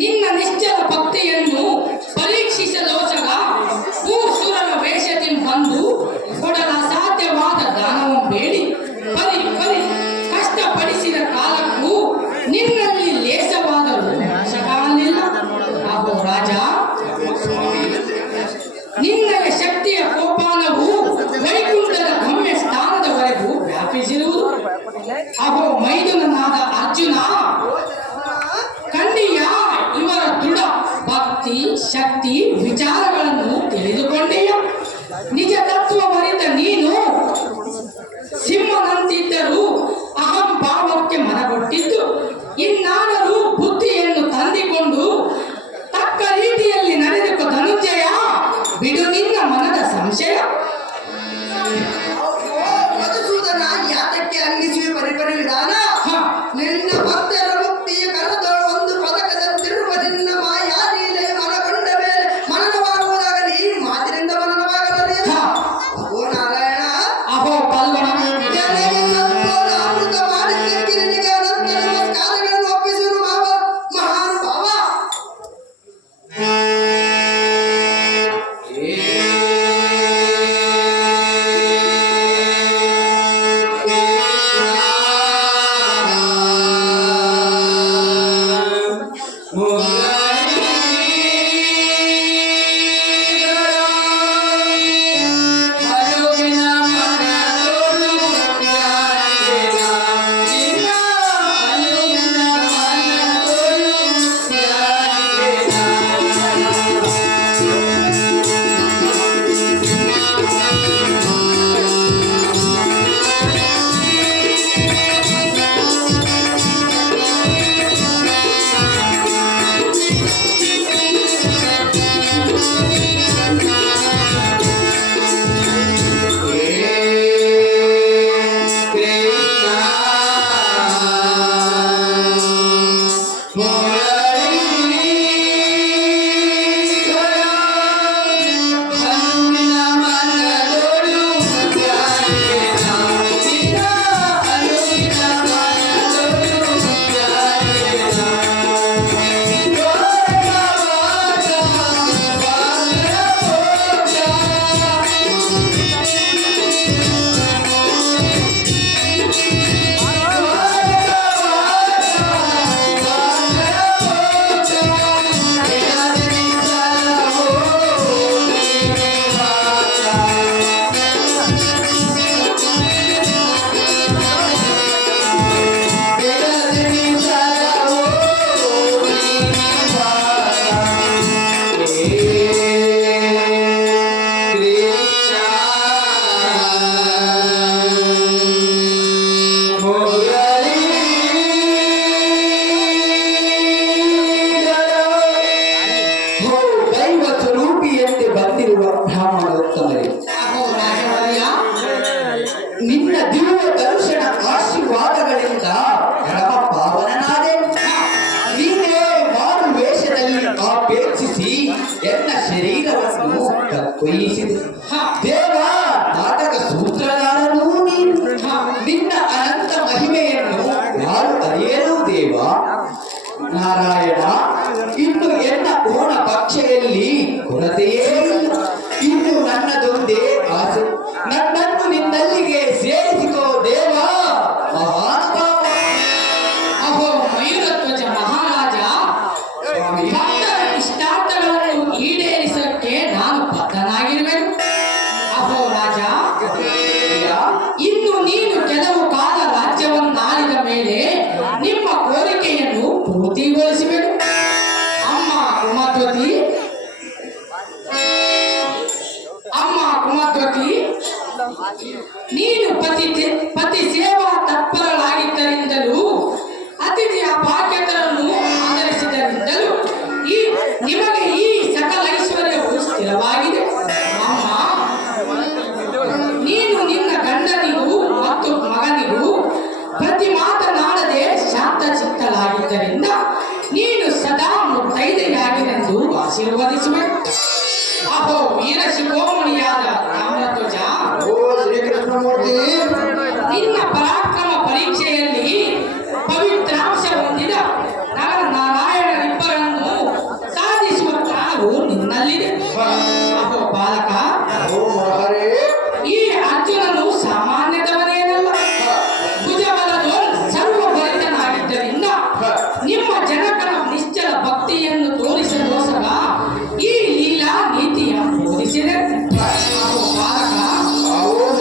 ನಿನ್ನ ನಿಶ್ಚಲ ಭಕ್ತಿಯನ್ನು ಪರೀಕ್ಷಿಸಲೋಚಗ ಭೂಸುರನ ವೇಷದಿಂದ ಬಂದು ಕೊಡಲ ಸಾಧ್ಯವಾದ ದಾನವ ಬೇಡಿ ಪರಿ ಪರಿ ಕಷ್ಟಪಡಿಸಿದ ಕಾಲಕ್ಕೂ ನಿನ್ನಲ್ಲಿ ಲೇಸವಾದರೂ ಕಾಣಲಿಲ್ಲ. ಅಹೋ ರಾಜ, ನಿನ್ನಯ ಶಕ್ತಿಯ ಕೋಪಾನವು ವೈಕುಂಠದ ಗಮ್ಯ ಸ್ಥಾನದವರೆಗೂ ವ್ಯಾಪಿಸಿರುವುದು. ಅಹೋ ಮೈದುನನಾದ ಅರ್ಜುನ, ಕಂಡಿಯ ಇವರ ದೃಢ ಭಕ್ತಿ ಶಕ್ತಿ ವಿಚಾರಗಳನ್ನು ತಿಳಿದುಕೊಂಡೆಯ. ನಿಜ ತತ್ವವರಿತ ನೀನು ಸಿಂಹನಂತಿದ್ದರೂ ಅಹಂ ಭಾವಕ್ಕೆ ಮನಗೊಟ್ಟಿದ್ದು, ಇನ್ನಾದರೂ ಬುದ್ಧಿಯನ್ನು ತಂದಿಕೊಂಡು ತಕ್ಕ ರೀತಿಯಲ್ಲಿ ನಡೆದುಕೋ ಧನುಂಜಯ. ಬಿಡು ನಿನ್ನ ಮನದ ಸಂಶಯ. ಮಧುಸೂದನ, ಯಾತಕ್ಕೆ ಅಂಗಿಸುವೆ ಪರಿಪರಿ ವಿಧಾನ? ನಿನ್ನ ಭಕ್ತರ ಮುಕ್ತಿಯ ಕರದೊಳು ಒಂದು ಪದಕದಂತಿರುವ ನಿನ್ನ ಮಾಯಾ ಲೀಲೆಯ ಮನಗೊಂಡ ಮೇಲೆ ಮನನವಾಗುವುದಾಗಲಿ, ಮಾತಿನಿಂದ ಮನನವಾಗಲಿ. ಅಹೋ ನಾರಾಯಣ, ಅಹೋ ಪಲ್ವನ, ಅಮೃತ ಮಾಡಿದ್ದಕ್ಕೆ ನಿನಗೆ ಅನಂತ ನಮಸ್ಕಾರಗಳನ್ನು ಒಪ್ಪಿಸುವ ಮಹಾನುಭಾವ. ನಿನ್ನ ದಿವ್ಯ ದರ್ಶನ ಆಶೀರ್ವಾದಗಳಿಂದ ಪರಮ ಪಾವನನಾದೆ. ನೀನೇ ಮಾರು ವೇಷದಲ್ಲಿ ಅಪೇಕ್ಷಿಸಿ ಎನ್ನ ಶರೀರವನ್ನು ಕತ್ತೊಯ್ಯಿಸಿದೆ. ದೇವ, ನಾಟಕ ಸೂತ್ರಧಾರನೂ ನೀನು. ನಿನ್ನ ಅನಂತ ಮಹಿಮೆಯನ್ನು ಯಾರು ಅರಿಯರು ದೇವ? ನಾರಾಯಣ, ಇನ್ನು ಎನ್ನ ಪೂರ್ಣ ಪಕ್ಷೆಯಲ್ಲಿ ಕೊರತೆಯೇ ಇಲ್ಲ. ಇನ್ನು ನನ್ನದೊಂದೇ ಆಸೆ, ನನ್ನನ್ನು ನಿನ್ನಲ್ಲಿಗೆ ಸೇರಿಸಿಕೋ ದೇವ ಮಹಾನುಭಾವ. ಅಹೋ ಮಯೂರಧ್ವಜ ಮಹಾರಾಜ, ಭಕ್ತರ ಇಷ್ಟಾರ್ಥಗಳನ್ನು ಈಡೇರಿಸಕ್ಕೆ ನಾನು ಬದ್ಧನಾಗಿರುವೆನು. ಅಹೋ ರಾಜ, ಇನ್ನು ನೀನು ಕೆಲವು ಕಾಲ ರಾಜ್ಯವನ್ನಾಳಿದ ಮೇಲೆ ನಿಮ್ಮ ಕೋರಿಕೆಯನ್ನು ಪೂರ್ತಿಗೊಳಿಸುವೆನು. ಅಮ್ಮ ಕುಮದ್ವತಿ, ನೀನು ಪತಿ ಸೇವಾ ತತ್ಪರಳಾಗಿದ್ದರಿಂದಲೂ ಅತಿಥಿಯ ಭಾಗ್ಯತರನ್ನು ಆಧರಿಸಿದರಿಂದಲೂ ಈ ನಿಮಗೆ